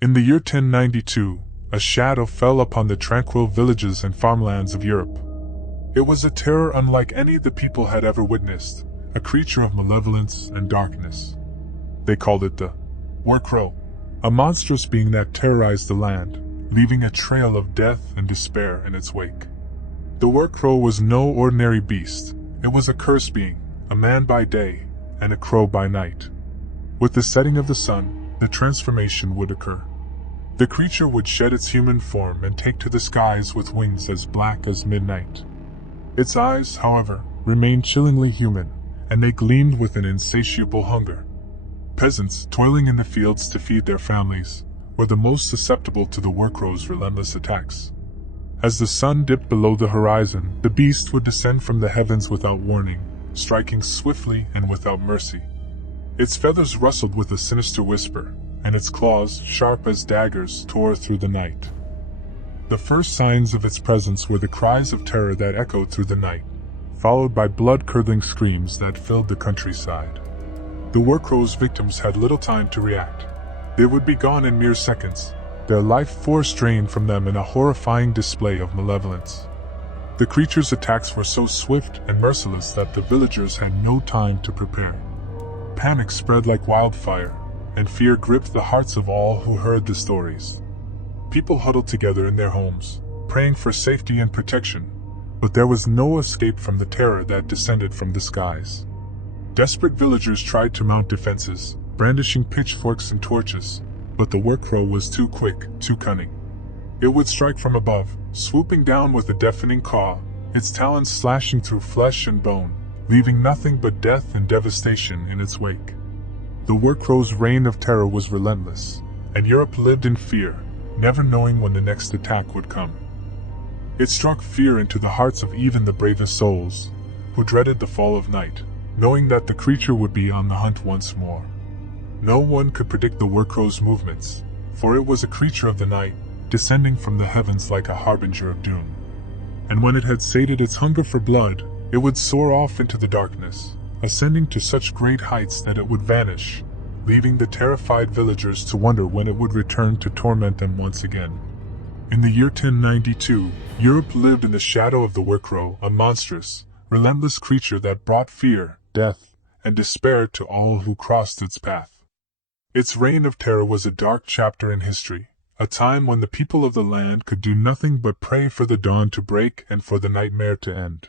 In the year 1092, a shadow fell upon the tranquil villages and farmlands of Europe. It was a terror unlike any the people had ever witnessed, a creature of malevolence and darkness. They called it the war crow, a monstrous being that terrorized the land, leaving a trail of death and despair in its wake. The war crow was no ordinary beast. It was a cursed being, a man by day and a crow by night. With the setting of the sun, the transformation would occur. The creature would shed its human form and take to the skies with wings as black as midnight. Its eyes, however, remained chillingly human, and they gleamed with an insatiable hunger. Peasants, toiling in the fields to feed their families, were the most susceptible to the war crow's relentless attacks. As the sun dipped below the horizon, the beast would descend from the heavens without warning, striking swiftly and without mercy. Its feathers rustled with a sinister whisper, and its claws, sharp as daggers, tore through the night. The first signs of its presence were the cries of terror that echoed through the night, followed by blood-curdling screams that filled the countryside. The war crow's victims had little time to react. They would be gone in mere seconds, their life force drained from them in a horrifying display of malevolence. The creature's attacks were so swift and merciless that the villagers had no time to prepare. Panic spread like wildfire, and fear gripped the hearts of all who heard the stories. People huddled together in their homes, praying for safety and protection, but there was no escape from the terror that descended from the skies. Desperate villagers tried to mount defenses, brandishing pitchforks and torches, but the war crow was too quick, too cunning. It would strike from above, swooping down with a deafening caw, its talons slashing through flesh and bone, leaving nothing but death and devastation in its wake. The war crow's reign of terror was relentless, and Europe lived in fear, never knowing when the next attack would come. It struck fear into the hearts of even the bravest souls, who dreaded the fall of night, knowing that the creature would be on the hunt once more. No one could predict the war crow's movements, for it was a creature of the night, descending from the heavens like a harbinger of doom. And when it had sated its hunger for blood, it would soar off into the darkness, ascending to such great heights that it would vanish, leaving the terrified villagers to wonder when it would return to torment them once again. In the year 1092, Europe lived in the shadow of the war crow, a monstrous, relentless creature that brought fear, death, and despair to all who crossed its path. Its reign of terror was a dark chapter in history, a time when the people of the land could do nothing but pray for the dawn to break and for the nightmare to end.